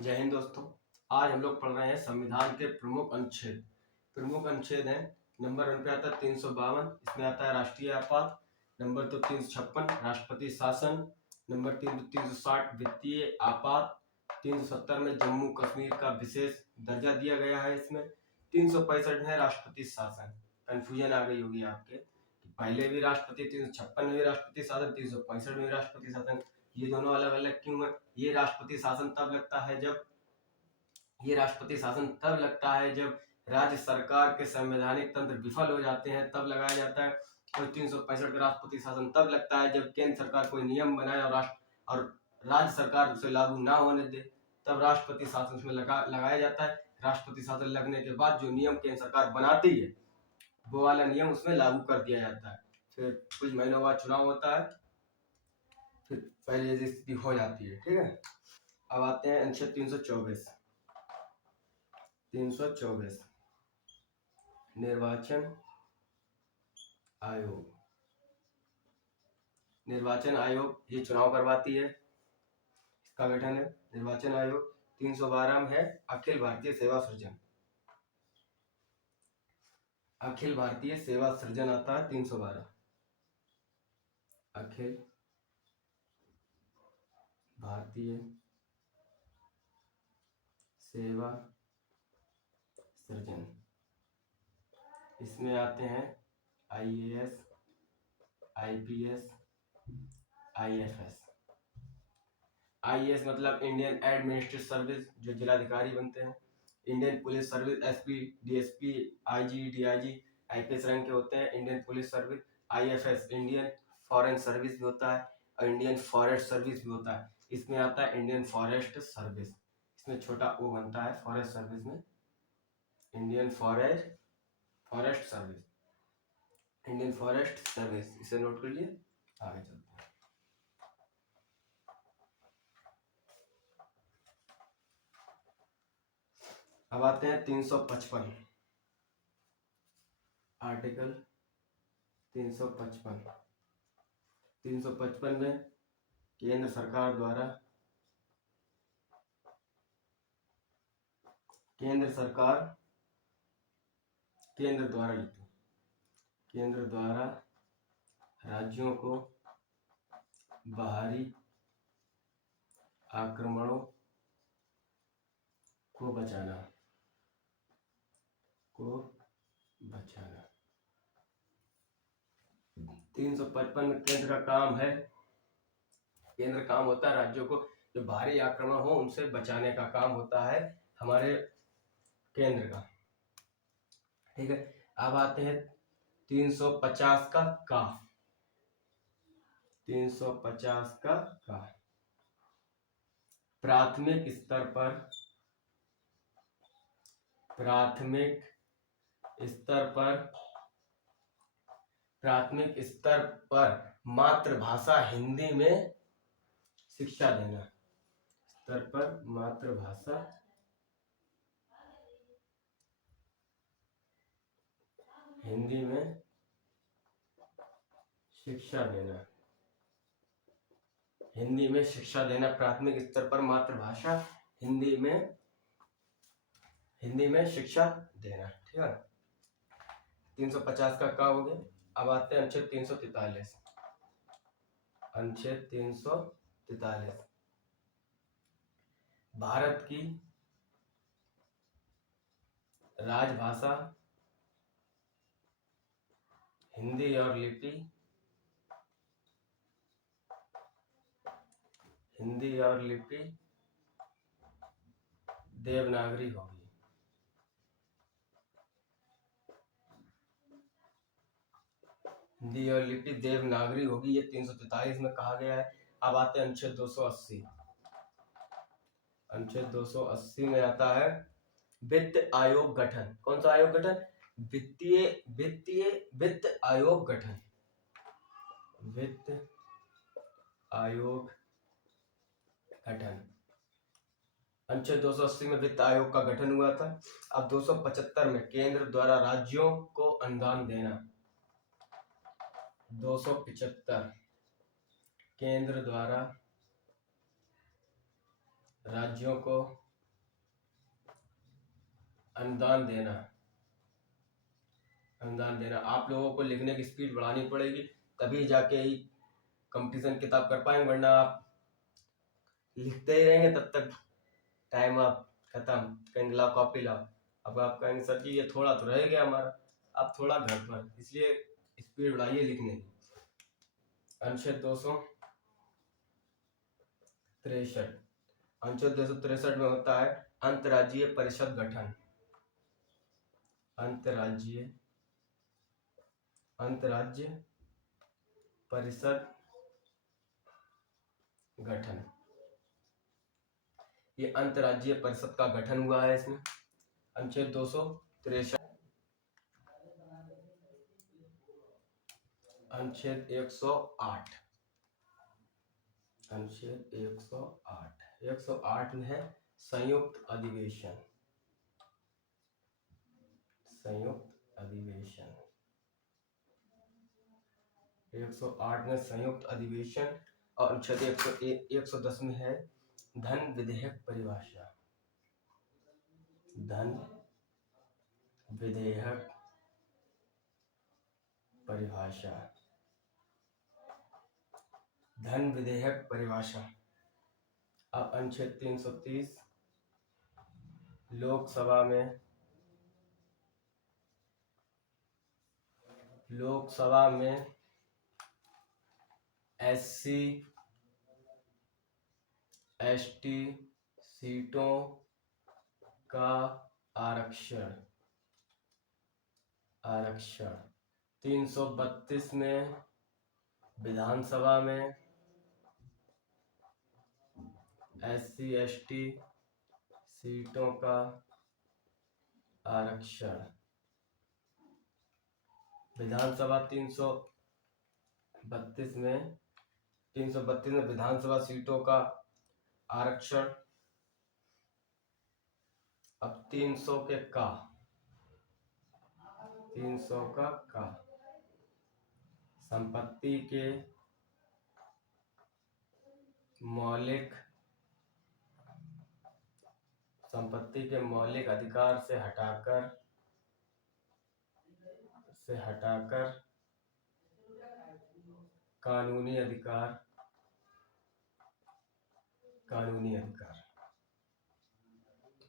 जय हिंद दोस्तों। आज हम लोग पढ़ रहे हैं संविधान के प्रमुख अनुच्छेद। प्रमुख अनुच्छेद हैं, नंबर 1 पे आता है 352, इसमें आता है राष्ट्रीय आपात। नंबर 2 356 राष्ट्रपति शासन। नंबर 3 360 वित्तीय आपात। 370 में जम्मू कश्मीर का विशेष दर्जा दिया गया है। इसमें 365 है राष्ट्रपति शासन। कंफ्यूजन आ गई होगी आपके, पहले भी राष्ट्रपति 356 में भी राष्ट्रपति शासन, 365 में भी राष्ट्रपति शासन, ये दोनों अलग अलग क्यों है? ये राष्ट्रपति शासन तब लगता है जब राज्य सरकार के संवैधानिक तंत्र विफल हो जाते हैं, तब लगाया जाता है। और 365 राष्ट्रपति शासन तब लगता है जब केंद्र सरकार कोई नियम बनाए और राज्य सरकार उसे लागू ना होने दे, तब राष्ट्रपति शासन उसमें लगाया जाता है। राष्ट्रपति शासन लगने के बाद जो नियम केंद्र सरकार बनाती है, वो वाला नियम उसमें लागू कर दिया जाता है। फिर कुछ महीनों बाद चुनाव होता है, फिर पहले जैसी स्थिति हो जाती है। ठीक है, अब आते हैं अनुच्छेद 324। निर्वाचन आयोग। निर्वाचन आयोग ये चुनाव करवाती है, इसका गठन है निर्वाचन आयोग। 312 में है अखिल भारतीय सेवा सृजन। अखिल भारतीय सेवा सृजन आता है 312। अखिल भारतीय सेवा सृजन, इसमें आते हैं IAS, IPS, IFS। IAS मतलब इंडियन एडमिनिस्ट्रेटिव सर्विस, जो जिलाधिकारी बनते हैं। Indian police service, SP, DSP, IG, DIG, IPS rank के होते हैं। Indian police service. IFS Indian foreign service भी होता है, और इंडियन फॉरेस्ट सर्विस भी होता है। इसमें आता है इंडियन फॉरेस्ट सर्विस, इसमें छोटा O बनता है फॉरेस्ट सर्विस में। Indian forest service, Indian forest service, इसे नोट कर लिए। आगे चलते हैं। अब आते हैं 355, आर्टिकल 355। 355 में केंद्र सरकार द्वारा केंद्र द्वारा राज्यों को बाहरी आक्रमणों को बचाना 355 में केंद्र का काम है, केंद्र काम होता है राज्यों को जो बाहरी आक्रमण हो उनसे बचाने का काम होता है हमारे केंद्र का। ठीक है, अब आते हैं 350 का 350 का प्राथमिक स्तर पर मातृभाषा हिंदी में शिक्षा देना। स्तर पर मातृभाषा हिंदी में शिक्षा देना। प्राथमिक स्तर पर मातृभाषा हिंदी में शिक्षा देना। ठीक है, 350 का हो गया। अब आते हैं अनुच्छेद 343। अनुच्छेद 343, भारत की राजभाषा हिंदी और लिपि देवनागरी होगी। हिंदी और लिपि देवनागरी होगी, ये 343 में कहा गया है। अब आते हैं अनुच्छेद 280। अनुच्छेद 280 में आता है वित्त आयोग गठन। कौन सा आयोग गठन? वित्त आयोग गठन। वित्त आयोग गठन, अनुच्छेद 280 में वित्त आयोग का गठन हुआ था। अब 275 में केंद्र द्वारा राज्यों को अनुदान देना। 275 केंद्र द्वारा राज्यों को अनुदान देना। अनुदान देना। आप लोगों को लिखने की स्पीड बढ़ानी पड़ेगी, तभी जाके ही कंपटीशन किताब कर पाएंगे, वरना आप लिखते ही रहेंगे तब तक टाइम आप खत्म। कहेंगे लाओ कॉपी लाओ, अब आप कहेंगे सर जी ये थोड़ा तो रह गया हमारा, आप थोड़ा घर पर, इसलिए स्पीड बढ़ाइए लिखने की। अनुच्छेद 263। अनुच्छेद 263 में होता है अंतर्राज्यीय परिषद गठन। अंतर्राज्य परिषद गठन। ये अंतर्राज्यीय परिषद का गठन हुआ है इसमें। अनुच्छेद 263। अनुच्छेद 108। अनुच्छेद 108। 108 में है संयुक्त अधिवेशन। संयुक्त अधिवेशन। 108 में संयुक्त अधिवेशन। और अनुच्छेद 110 में है धन विधेयक परिभाषा। धन विधेयक परिभाषा। धन विधेयक परिभाषा। अब अनुच्छेद 330 लोकसभा में SC ST सीटों का आरक्षण। 332 में विधानसभा में SC ST सीटों का आरक्षण। विधानसभा 332 में विधानसभा सीटों का आरक्षण। अब 300 का संपत्ति के मौलिक अधिकार से हटाकर कानूनी अधिकार।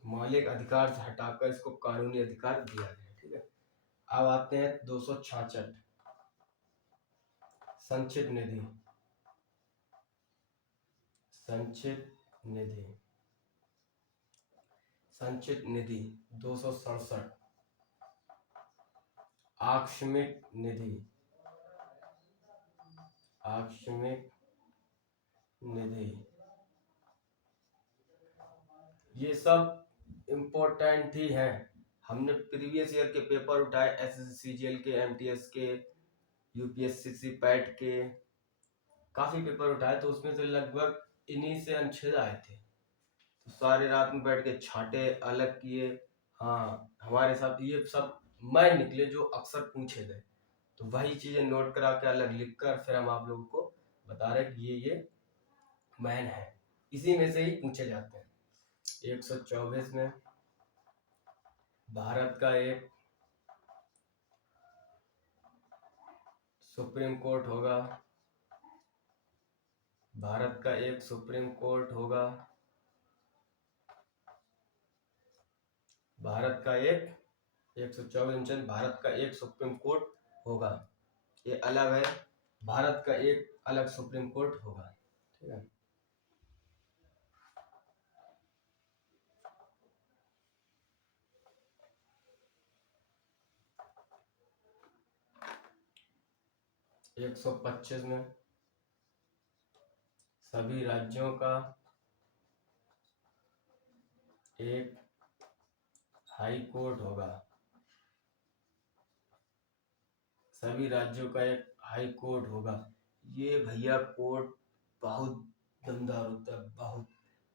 मौलिक अधिकार से हटाकर इसको कानूनी अधिकार दिया गया। ठीक है। अब आते हैं 266 संचित निधि। 267 आकस्मिक निधि। ये सब इम्पोर्टेंट ही है। हमने प्रीवियस ईयर के पेपर उठाए, SSC CGL के, MTS के, UPSC पैट के, काफी पेपर उठाए, तो उसमें से लगभग इन्हीं से अनुच्छेद आए थे। तो सारे रात में बैठ के छाटे, अलग किए। हाँ, हमारे साथ ये सब मैं निकले जो अक्सर पूछे गए, तो वही चीजें नोट करा के अलग लिख कर फिर हम आप लोगों को बता रहे कि ये मैन है, इसी में से ही पूछे जाते हैं। 124 में भारत का एक सुप्रीम कोर्ट होगा। भारत का एक सुप्रीम कोर्ट होगा। भारत का एक 124 भारत का एक सुप्रीम कोर्ट होगा। ये अलग है, भारत का एक अलग सुप्रीम कोर्ट होगा। ठीक है। एक 125 में सभी राज्यों का एक हाई कोर्ट होगा। सभी राज्यों का एक हाई कोर्ट होगा। ये भैया कोर्ट बहुत दमदार होता है, बहुत।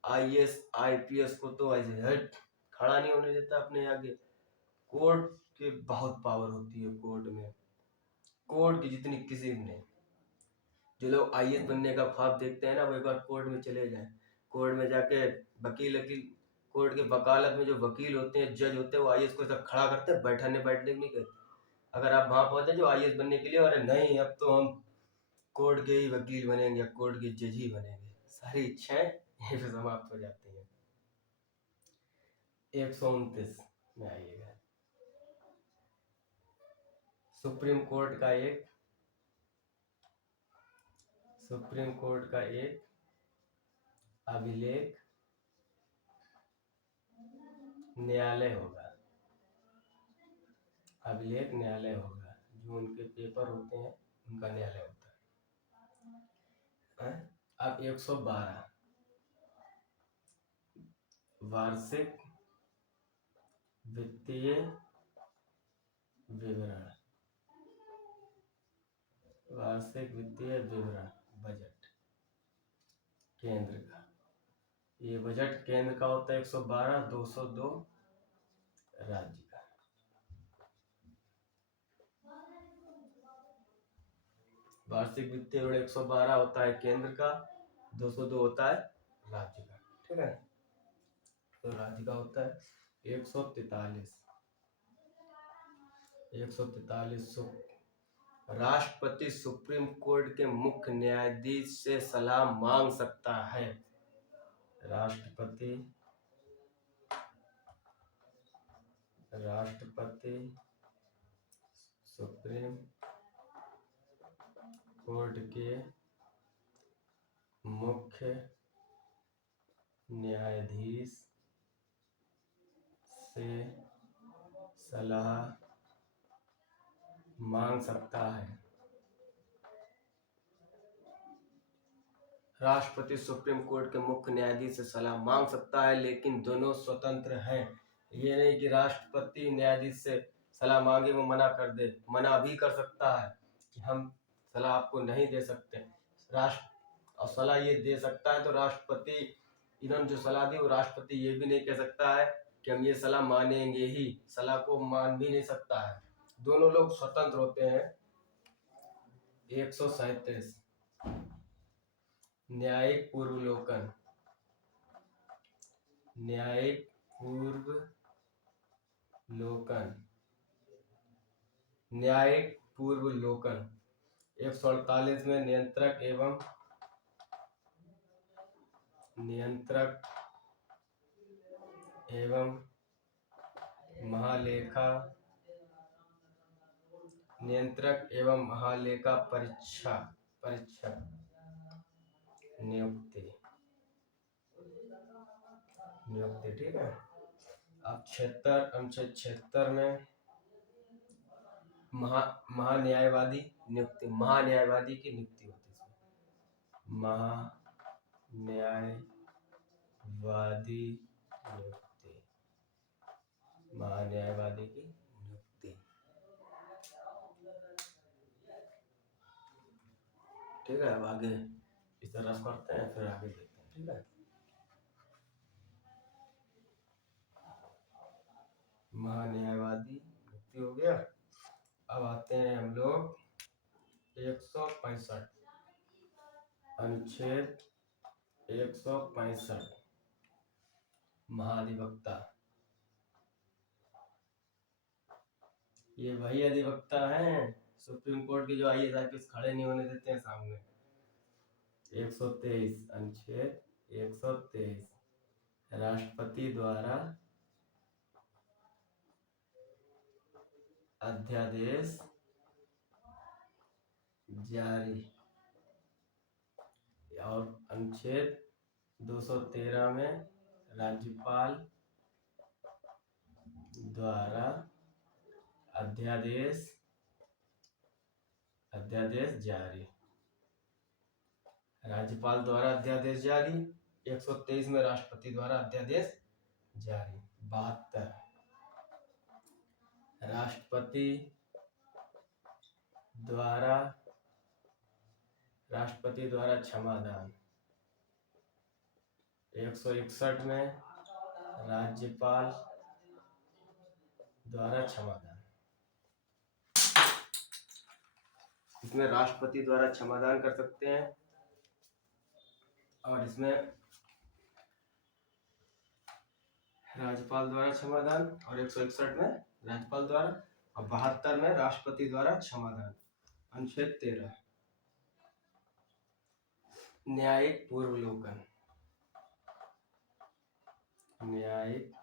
IAS IPS को तो ऐसे हट खड़ा नहीं होने देता अपने आगे। कोर्ट के बहुत पावर होती है कोर्ट में, कोर्ट की जितनी किसी में नहीं। जो लोग IAS बनने का ख्वाब देखते हैं ना, वो एक बार कोर्ट में चले जाएं। कोर्ट में जाके वकील कोर्ट के वकालत में जो वकील होते हैं, जज होते हैं, वो आईएएस को सब खड़ा करते हैं, बैठने के नहीं कहते। अगर आप वहां पहुंचे जो आईएएस बनने के लिए, और नहीं अब तो हम कोर्ट के ही वकील बनेंगे, कोर्ट के जज ही बनेंगे, सारी इच्छाएं यहीं पे समाप्त हो जाती हैं। 129 में आइएगा। सुप्रीम कोर्ट का एक अभिलेख न्यायालय होगा। अभिलेख न्यायालय होगा, जो उनके पेपर होते हैं उनका न्यायालय होता है। अब 112 वार्षिक वित्तीय विवरण। वार्षिक वित्तीय विवरण बजट केंद्र का, ये बजट केंद्र का होता है 112, 202 राज्य का। वार्षिक वित्तीय विवरण 112 होता है केंद्र का, 202 होता है राज्य का। ठीक है, तो राज्य का होता है 143। राष्ट्रपति सुप्रीम कोर्ट के मुख्य न्यायाधीश से सलाह मांग सकता है। राष्ट्रपति सुप्रीम कोर्ट के मुख्य न्यायाधीश से सलाह मांग सकता है। राष्ट्रपति सुप्रीम कोर्ट के मुख्य न्यायाधीश से सलाह मांग सकता है, लेकिन दोनों स्वतंत्र हैं। ये नहीं कि राष्ट्रपति न्यायाधीश से सलाह मांगे वो मना कर दे, मना भी कर सकता है कि हम सलाह आपको नहीं दे सकते। और सलाह ये दे सकता है तो राष्ट्रपति, इन्होंने जो सलाह दी वो राष्ट्रपति ये भी नहीं कह सकता है कि हम ये सलाह मानेंगे ही, सलाह को मान भी नहीं सकता है। दोनों लोग स्वतंत्र होते हैं। 137 न्यायिक पूर्वावलोकन। न्यायिक पूर्वावलोकन 148 में नियंत्रक एवं महालेखा परीक्षक नियुक्ति। ठीक है। अब 76 में महान्यायवादी की नियुक्ति होती है इसमें। महान्यायवादी की नियुक्ति। ठीक है, अब आगे इस तरह करते हैं, फिर आगे देखते हैं। ठीक है, महान्यायवादी नियुक्ति हो गया। अब आते हैं हम लोग 165 अनुच्छेद 165 महाधिवक्ता। ये वही अधिवक्ता हैं सुप्रीम कोर्ट के जो आईएएस आईपीएस खड़े नहीं होने देते हैं सामने। 123 अनुच्छेद 123 राष्ट्रपति द्वारा अध्यादेश जारी। और अनुच्छेद 213 में राज्यपाल द्वारा अध्यादेश जारी। राज्यपाल द्वारा अध्यादेश जारी। 123 में राष्ट्रपति द्वारा अध्यादेश जारी। 72 राष्ट्रपति द्वारा क्षमादान। 161 में राज्यपाल द्वारा क्षमादान। इसमें राष्ट्रपति द्वारा क्षमादान कर सकते हैं, और इसमें राज्यपाल द्वारा क्षमादान, और 161 में राज्यपाल द्वारा, और 72 में राष्ट्रपति द्वारा क्षमादान। अनुच्छेद 13 न्यायिक पूर्वावलोकन। न्यायिक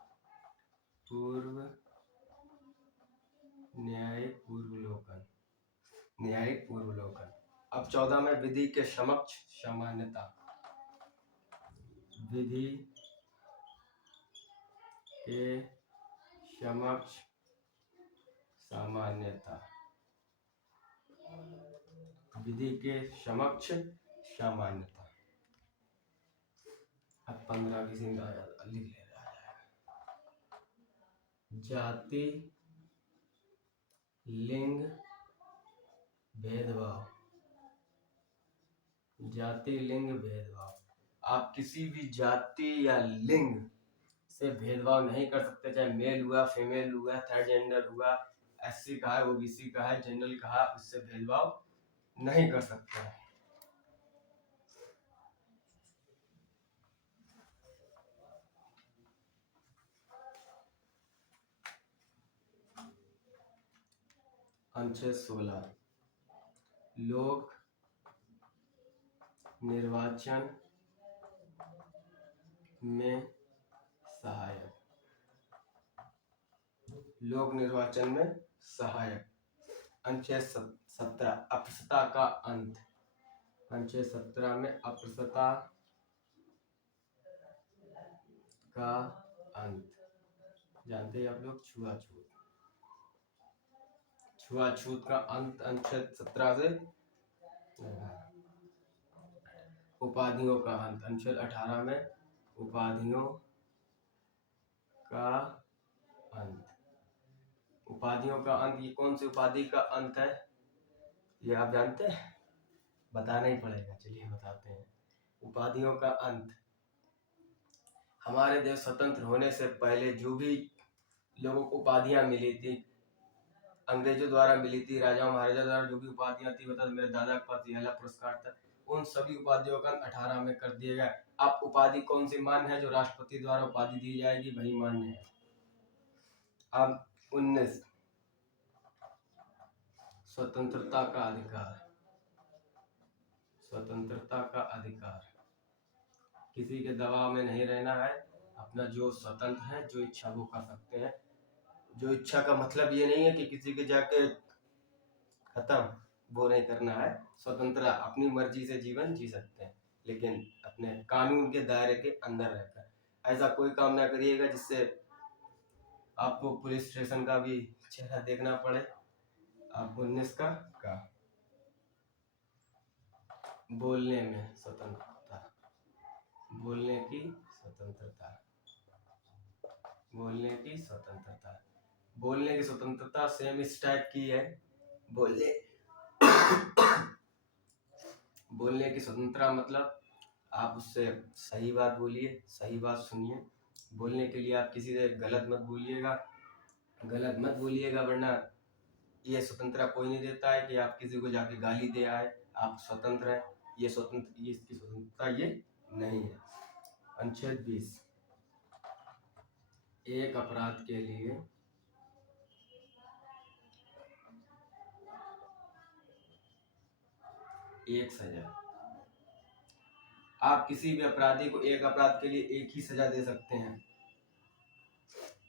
पूर्वावलोकन। न्यायिक पूर्वावलोकन। अब 14 में विधि के समक्ष सामान्यता। विधि के समक्ष सामान्यता। विधि के समक्ष सामान्यता। अब 15 की लिख ले रहा है। जाति लिंग भेदभाव। जाति लिंग भेदभाव। आप किसी भी जाति या लिंग से भेदभाव नहीं कर सकते, चाहे मेल हुआ, फीमेल हुआ, थर्ड जेंडर हुआ, एससी का है, ओबीसी का है, जनरल का है, उससे भेदभाव नहीं कर सकते। अनुच्छेद 16 लोक निर्वाचन में सहायक। लोक निर्वाचन में सहायक। अनुच्छेद 17 अप्रस्तुता का अंत। अनुच्छेद 17 में अप्रस्तुता का अंत। जानते हैं आप लोग छुआछूत। छुआछूत का अंत अनुच्छेद 17 से। उपाधियों का अंत अनुच्छेद 18 में उपाधियों का अंत। उपाधियों का अंत, ये कौन सी उपाधि का अंत है ये आप जानते हैं? बताना ही पड़ेगा, चलिए बताते हैं। उपाधियों का अंत, हमारे देश स्वतंत्र होने से पहले जो भी लोगों को उपाधियां मिली थी, अंग्रेजों द्वारा मिली थी, राजा महाराजा द्वारा जो भी उपाधियां थी, बता मेरे दादा के पास यह पुरस्कार था, उन सभी उपाधियों का 18 में कर दिया गया। अब उपाधि कौन सी मान्य है? जो राष्ट्रपति द्वारा उपाधि दी जाएगी वही मान्य है। अब 19 स्वतंत्रता का अधिकार। स्वतंत्रता का अधिकार, किसी के दबाव में नहीं रहना है, अपना जो स्वतंत्र है, जो इच्छा वो कर सकते हैं। जो इच्छा का मतलब ये नहीं है कि किसी के जाके खत्म वो नहीं करना है। स्वतंत्र अपनी मर्जी से जीवन जी सकते हैं, लेकिन अपने कानून के दायरे के अंदर रहकर। ऐसा कोई काम ना करिएगा जिससे आपको पुलिस स्टेशन का भी चेहरा देखना पड़े। आप 19 का बोलने में स्वतंत्रता। बोलने की स्वतंत्रता। बोलने की स्वतंत्रता। बोलने की स्वतंत्रता सेम इस टाइप की है। बोलने की स्वतंत्रता मतलब आप उससे सही बात बोलिए, सही बात सुनिए। बोलने के लिए आप किसी से गलत मत बोलिएगा, गलत मत बोलिएगा, वरना ये स्वतंत्रता कोई नहीं देता है कि आप किसी को जाके गाली दे आए, आप स्वतंत्र हैं। ये स्वतंत्र, ये इसकी स्वतंत्रता ये नहीं है। अनुच्छेद 20 एक अपराध के लिए एक सजा। आप किसी भी अपराधी को एक अपराध के लिए एक ही सजा दे सकते हैं।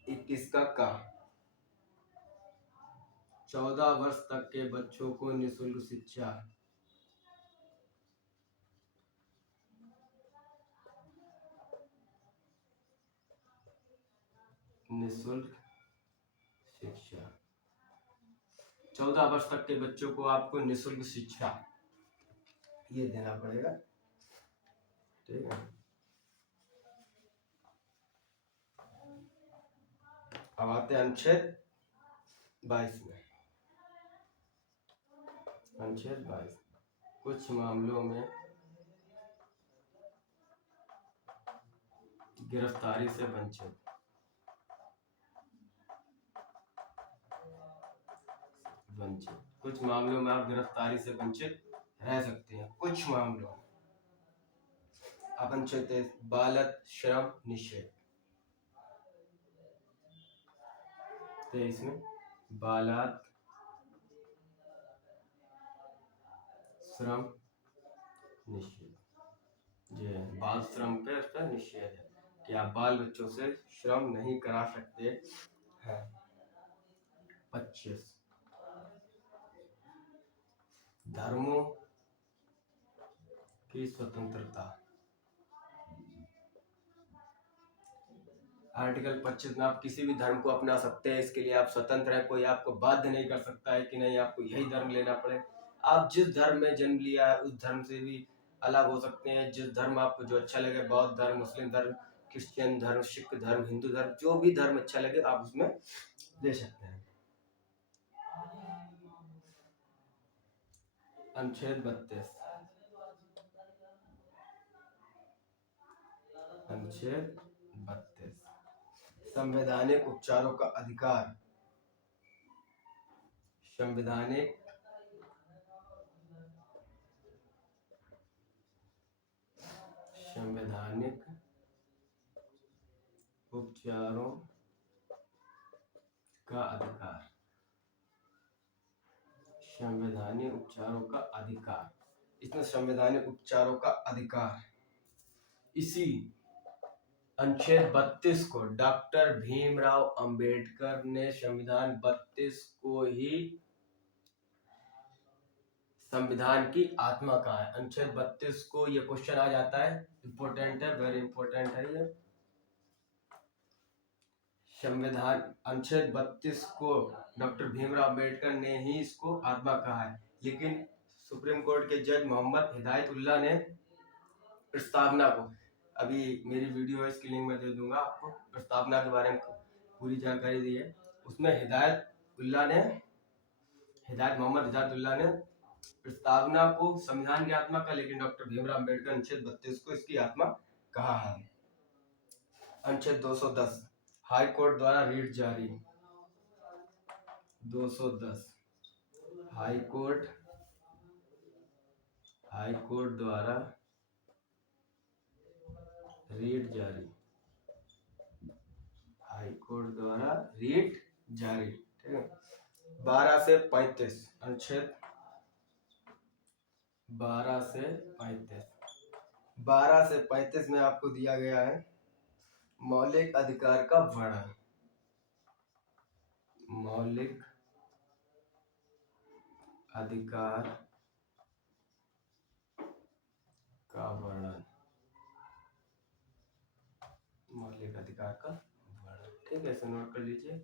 21 का 14 वर्ष तक के बच्चों को निःशुल्क शिक्षा। निःशुल्क शिक्षा। 14 वर्ष तक के बच्चों को आपको निःशुल्क शिक्षा ये देना पड़ेगा, ठीक है। अब आते हैं अनुच्छेद 22 में। अनुच्छेद 22 कुछ मामलों में गिरफ्तारी से वंचित। कुछ मामलों में आप गिरफ्तारी से वंचित रह सकते हैं, कुछ मामलों में। अब अनुच्छेद 23 बालक श्रम निषेध। 23 में बालात श्रम निषेध, ये बाल श्रम पे उस पर निषेध है कि आप बाल बच्चों से श्रम नहीं करा सकते हैं। 25 धर्मों की स्वतंत्रता। आर्टिकल 25 में आप किसी भी धर्म को अपना सकते हैं, इसके लिए आप स्वतंत्र हैं, कोई आपको बाध्य नहीं कर सकता है कि नहीं आपको यही धर्म लेना पड़े। आप जिस धर्म में जन्म लिया है उस धर्म से भी अलग हो सकते हैं, जिस धर्म आपको जो अच्छा लगे, बौद्ध धर्म, मुस्लिम धर्म, क्रिश्चियन धर्म, सिख धर्म, हिंदू धर्म, जो भी धर्म अच्छा लगे आप उसमें ले सकते हैं। अनुच्छेद 32 अनुच्छेद 32 संवैधानिक उपचारों का अधिकार। संवैधानिक उपचारों का अधिकार। संवैधानिक उपचारों का अधिकार, इसमें संवैधानिक उपचारों का अधिकार इसी अनुच्छेद 32 को डॉक्टर भीमराव अंबेडकर ने संविधान 32 को ही संविधान की आत्मा कहा है। अनुच्छेद 32 को ये क्वेश्चन आ जाता है, इंपॉर्टेंट है, वेरी इंपॉर्टेंट है ये। संविधान अनुच्छेद 32 को डॉक्टर भीमराव अंबेडकर ने ही इसको आत्मा कहा है, लेकिन सुप्रीम कोर्ट के जज मोहम्मद हिदायतुल्लाह ने प्रस्तावना को, अभी मेरी वीडियो है इसकी लिंक मैं दे दूंगा आपको, प्रस्तावना के बारे में पूरी जानकारी दी है। उसमें मोहम्मद हिदायतुल्लाह ने प्रस्तावना को संविधान की आत्मा का, लेकिन डॉक्टर भीमराव अंबेडकर अनुच्छेद 32 को इसकी आत्मा कहा है। अनुच्छेद 210 हाई कोर्ट द्वारा रीट जारी। 210 हाई कोर्ट द्वारा रीट जारी। हाई कोर्ट द्वारा रीट जारी, ठीक है। 12 से 35 अनुच्छेद 12 से 35 में आपको दिया गया है मौलिक अधिकार का वर्णन। मौलिक अधिकार का वर्णन, मौलिक अधिकार का वर्णन, ठीक है, इसे नोट कर लीजिए।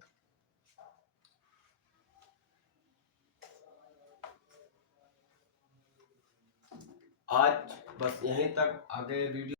आज बस यहीं तक, आगे वीडियो